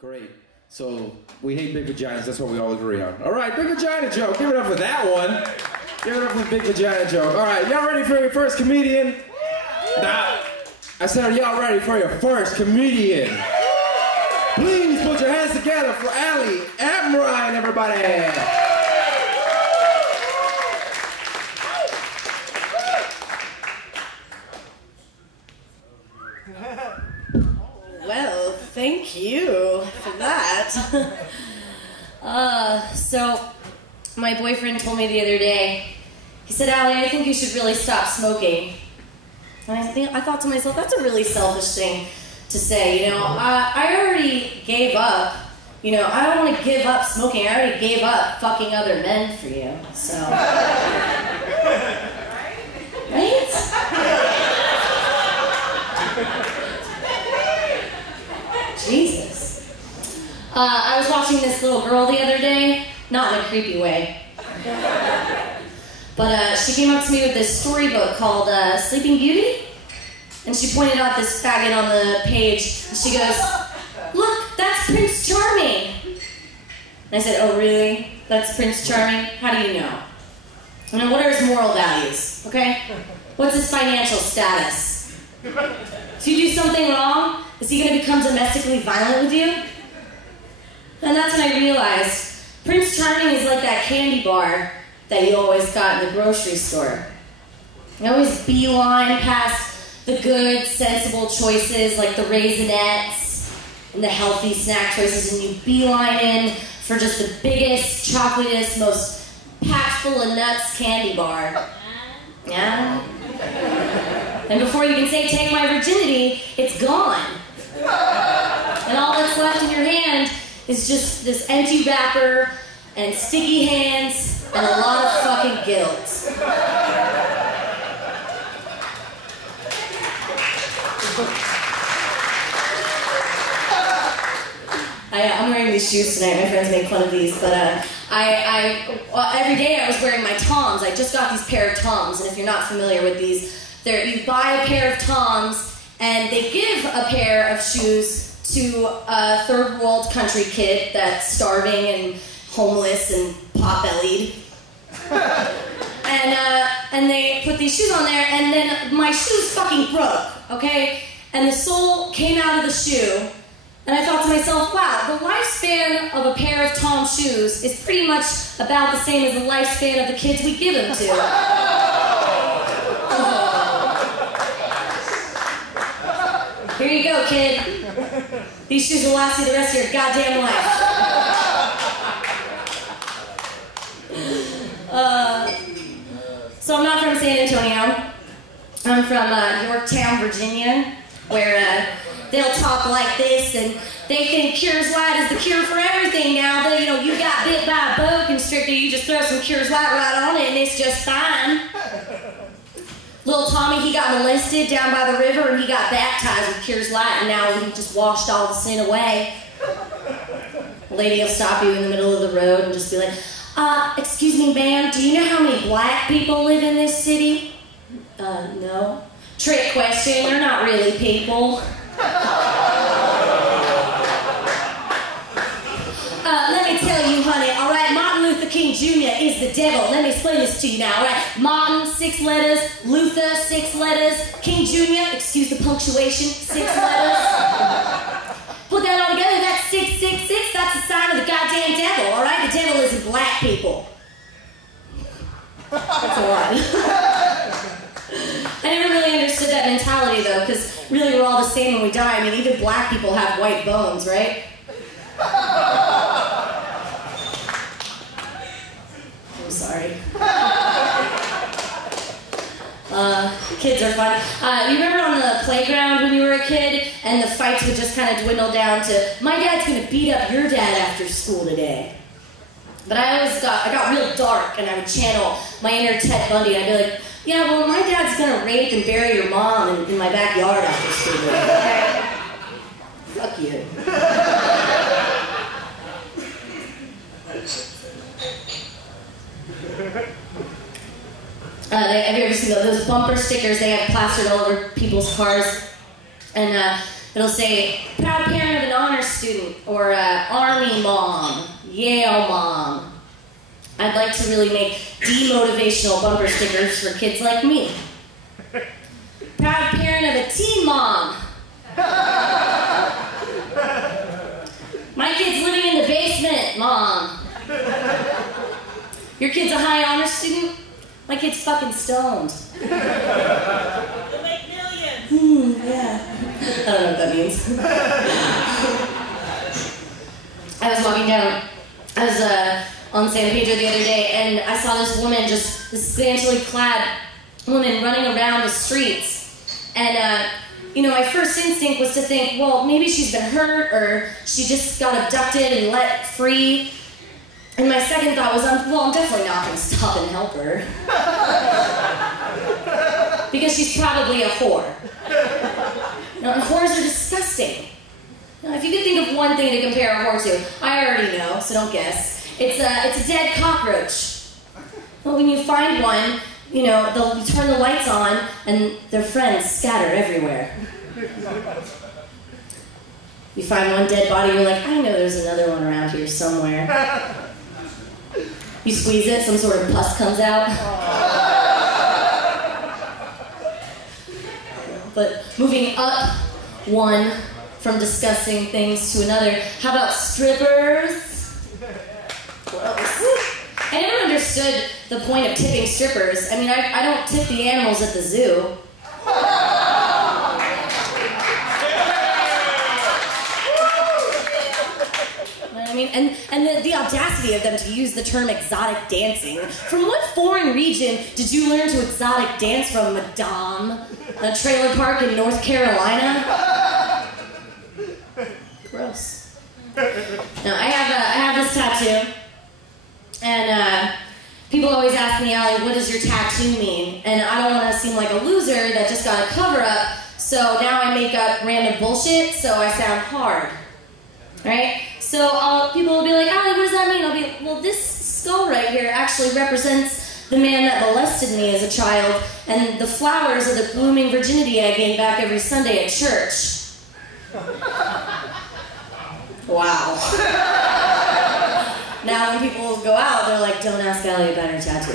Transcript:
Great. So, we hate big vaginas, that's what we all agree on. All right, big vagina joke. Give it up for that one. Give it up for the big vagina joke. All right, y'all ready for your first comedian? Nah. I said, are y'all ready for your first comedian? Please put your hands together for Allie and Ryan, everybody. Well, thank you for that. So my boyfriend told me the other day, he said, Allie, I think you should really stop smoking. And I thought to myself, that's a really selfish thing to say, you know. I already gave up, you know, I don't want to give up smoking. I already gave up fucking other men for you, so. Right? Jesus. I was watching this little girl the other day, not in a creepy way. But she came up to me with this storybook called Sleeping Beauty. And she pointed out this faggot on the page. And she goes, look, that's Prince Charming. And I said, oh really? That's Prince Charming? How do you know? And then what are his moral values, okay? What's his financial status? If you do something wrong, is he going to become domestically violent with you? And that's when I realized Prince Charming is like that candy bar that you always got in the grocery store. You always beeline past the good, sensible choices like the Raisinets and the healthy snack choices, and you beeline in for just the biggest, chocolatest, most packed full of nuts candy bar. Yeah? And before you can say, take my virginity, it's gone. And all that's left in your hand is just this empty wrapper and sticky hands and a lot of fucking guilt. I'm wearing these shoes tonight. My friends make fun of these, but every day I was wearing my Toms. I just got these pair of Toms, and if you're not familiar with these, you buy a pair of Toms, and they give a pair of shoes to a third world country kid that's starving and homeless and pot-bellied. And they put these shoes on there, and then my shoes fucking broke, okay? And the sole came out of the shoe, and I thought to myself, wow, the lifespan of a pair of Tom shoes is pretty much about the same as the lifespan of the kids we give them to. Here you go, kid. These shoes will last you the rest of your goddamn life. So I'm not from San Antonio. I'm from Yorktown, Virginia, where they'll talk like this, and they think Cure's Light is the cure for everything now. That, you know, you got bit by a boa constrictor, you just throw some Cure's Light right on it, and it's just fine. Little Tommy, he got molested down by the river, and he got baptized with Cure's Light, and now he just washed all the sin away. A lady will stop you in the middle of the road and just be like, excuse me, ma'am, do you know how many black people live in this city? No. Trick question, they're not really people. Let me tell you, honey, all right, Martin Luther King Jr. is the devil. Let me explain this to you now, all right? Martin, 6 letters, Luther, 6 letters, King Jr., excuse the punctuation, 6 letters. Put that all together, that's 666, that's a sign of the goddamn devil, all right? The devil isn't black people. That's a lot. I never really understood that mentality, though, because really we're all the same when we die. I mean, even black people have white bones, right? I'm sorry. Kids are fun. You remember on the playground when you were a kid, and the fights would just kind of dwindle down to, my dad's going to beat up your dad after school today. But I got real dark, and I would channel my inner Ted Bundy, and I'd be like, yeah, well, my dad's gonna rape and bury your mom in my backyard after school. Okay? Fuck you. Have you ever seen those bumper stickers they have plastered all over people's cars? And it'll say, proud parent of an honor student, or a Army mom, Yale mom. I'd like to really make demotivational bumper stickers for kids like me. Proud parent of a teen mom. My kid's living in the basement, Mom. Your kid's a high honor student? My kid's fucking stoned. You'll make millions. Yeah. I don't know what that means. I was walking down, I was on San Pedro the other day, and I saw this woman, just this scantily clad woman running around the streets. And, you know, my first instinct was to think, well, maybe she's been hurt, or she just got abducted and let free. And my second thought was, well, I'm definitely not going to stop and help her. Because she's probably a whore. You know, and whores are disgusting. Now, if you could think of one thing to compare a whore to, I already know, so don't guess. It's a dead cockroach. But when you find one, you know, they'll turn the lights on, and their friends scatter everywhere. You find one dead body, you're like, I know there's another one around here somewhere. You squeeze it, some sort of pus comes out. But moving up one from discussing things to another, how about strippers? Gross. I never understood the point of tipping strippers. I mean, I don't tip the animals at the zoo. I mean, and the audacity of them to use the term exotic dancing. From what foreign region did you learn to exotic dance from, Madame? A trailer park in North Carolina? Gross. Now, I have this tattoo, and people always ask me, Allie, what does your tattoo mean? And I don't want to seem like a loser that just got a cover-up, so now I make up random bullshit so I sound hard. Right? So people will be like, Allie, what does that mean? I'll be, well, this skull right here actually represents the man that molested me as a child, and the flowers are the blooming virginity I gain back every Sunday at church. Wow. Now when people go out, they're like, don't ask Allie about her tattoo.